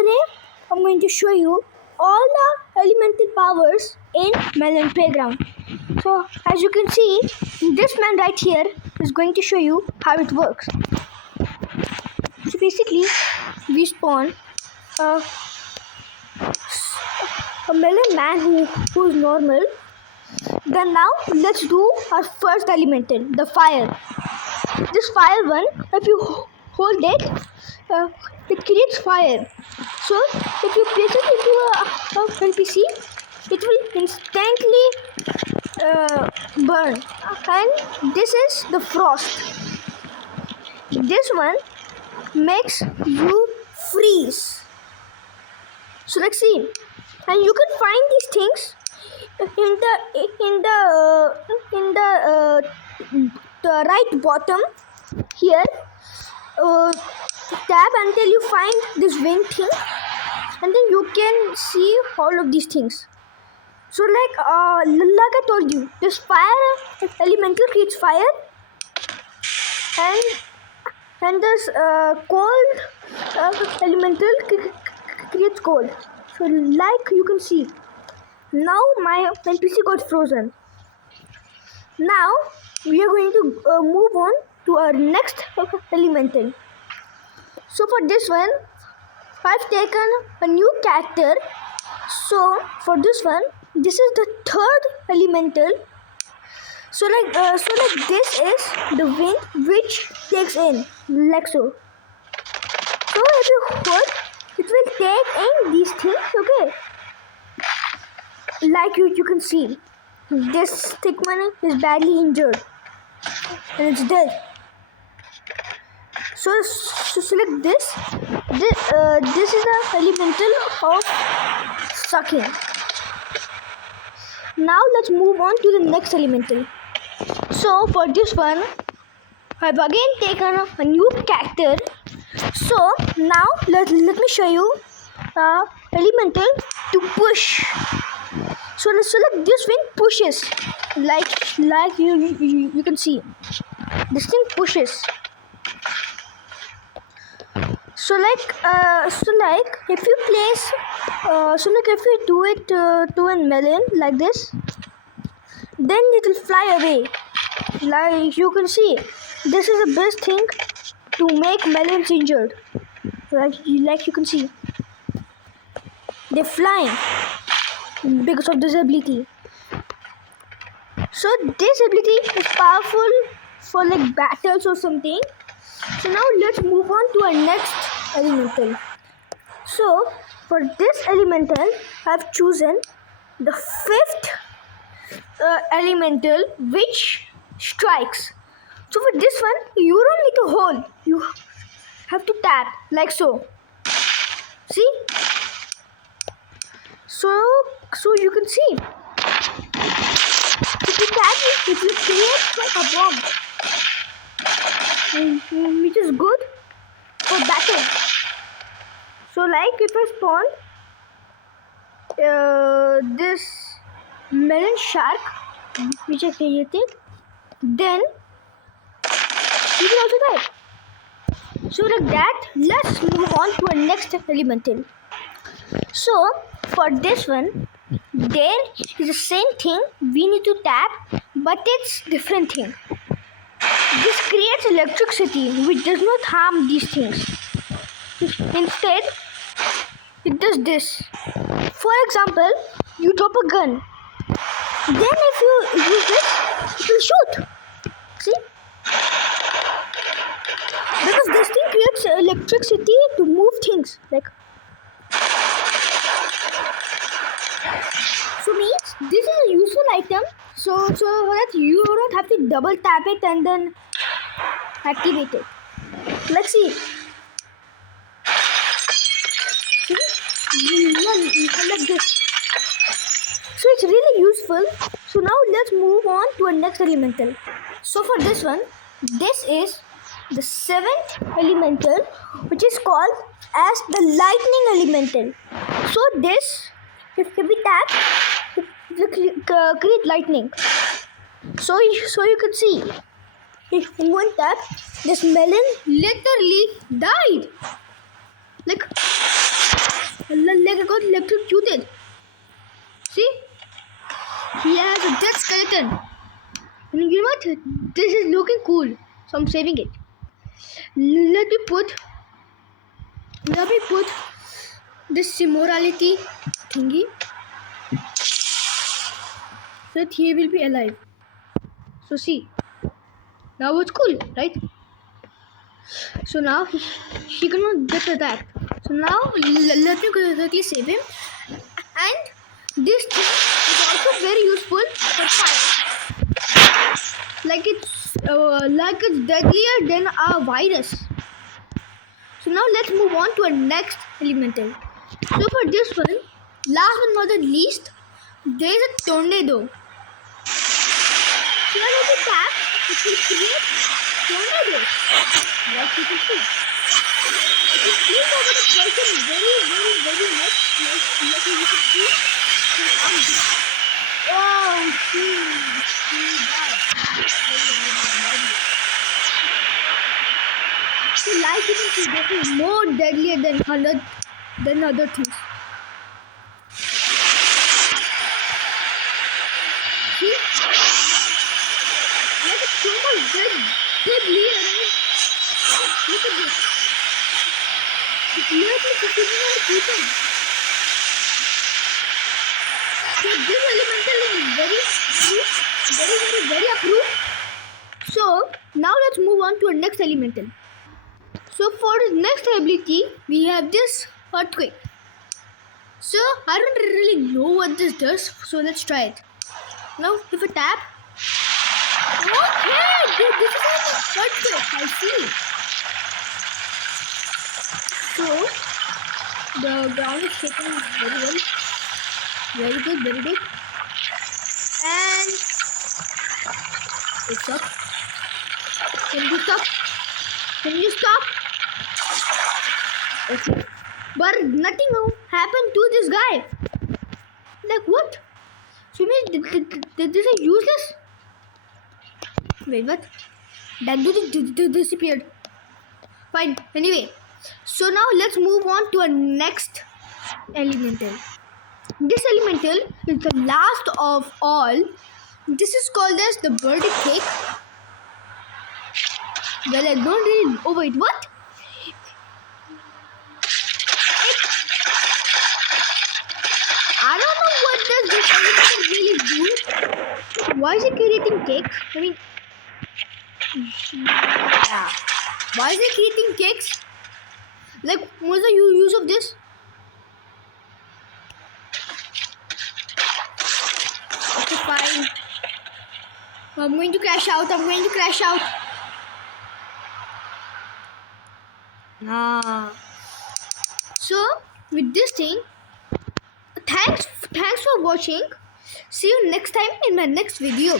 today I'm going to show you all the elemental powers in melon playground. So as you can see, this man right here is going to show you how it works. So basically we spawn a melon man who is normal. Then now let's do our first elemental, the fire. This fire one, if you hold it, it creates fire. So if you place it into a NPC, it will instantly burn. And this is the frost. This one makes you freeze. So let's see. And you can find these things the right bottom here. Tab until you find this wing thing, and then you can see all of these things. So like I told you, this fire elemental creates fire, and this cold elemental creates cold. So like you can see, now my NPC got frozen. Now we are going to move on to our next elemental. So for this one, I've taken a new character. So for this one, this is the third elemental. So like this is the wind which takes in like so. So if you hold, it will take in these things. Okay. Like you can see, this thick one is badly injured and it's dead. So select this. This is the elemental of sucking. Now let's move on to the next elemental. So for this one, I've again taken a new character. So now let me show you elemental to push. So this thing pushes, like you can see, this thing pushes. So like if you place, if you do it to a melon like this, then it will fly away. Like you can see, this is the best thing to make melons injured. Like you can see, they're flying because of this ability. So this ability is powerful for like battles or something. So now let's move on to our next elemental. So for this elemental, I've chosen the fifth elemental, which strikes. So for this one, you don't need to hold, you have to tap like so. See? So you can see, if you tap it will create a bomb, which is good for battle. So like if I spawn this melon shark which I created, then you will also die. So like that, let's move on to our next elemental. So for this one, there is the same thing, we need to tap, but it's different thing. This creates electricity which does not harm these things. Instead, it does this. For example, you drop a gun. Then if you use this, it will shoot. See? Because this thing creates electricity to move things. So means this is a useful item. So that you don't have to double tap it and then activate it. Let's see. Like this. So it's really useful. So now let's move on to our next elemental. So for this one, this is the seventh elemental, which is called as the lightning elemental. So this, if we tap, it will create lightning. So you can see, if one tap, this melon literally died. Like I got electrocuted. See? He has a dead skeleton. And you know what? This is looking cool. So I'm saving it. Let me put this immorality thingy. So that he will be alive. So see. Now it's cool, right? So now he cannot get attacked. So now let me quickly save him. And this thing is also very useful for fire. Like it's deadlier than a virus. So now let's move on to our next elemental. So for this one, last but not the least, there is a tornado. So when you tap, it will create tornadoes. Like you can see. It will flip over the person very much. Like you can see. Oh, see that. So like you can see, this is more deadlier than other things. See? Like it's so much deadly. Look at this. It's nearly 59 people. So this elemental is very approved. So now let's move on to our next elemental. So for the next ability, we have this earthquake. So I don't really know what this does. So let's try it. Now if I tap. Okay, this is an earthquake. I see. So the ground is shaking very well. Very good. And it's up. Can you stop? Okay. But nothing happened to this guy. Like what? So this is useless? Wait, what? That dude disappeared. Fine. Anyway. So now let's move on to our next elemental. This elemental is the last of all. This is called as the birdie cake. Well, I don't really. Oh wait, what? I don't know what does this elemental really do. Why is it creating cakes? I mean, yeah. Why is it creating cakes? Like, what's the use of this? Okay, fine. I'm going to crash out. So, with this thing, thanks for watching. See you next time in my next video.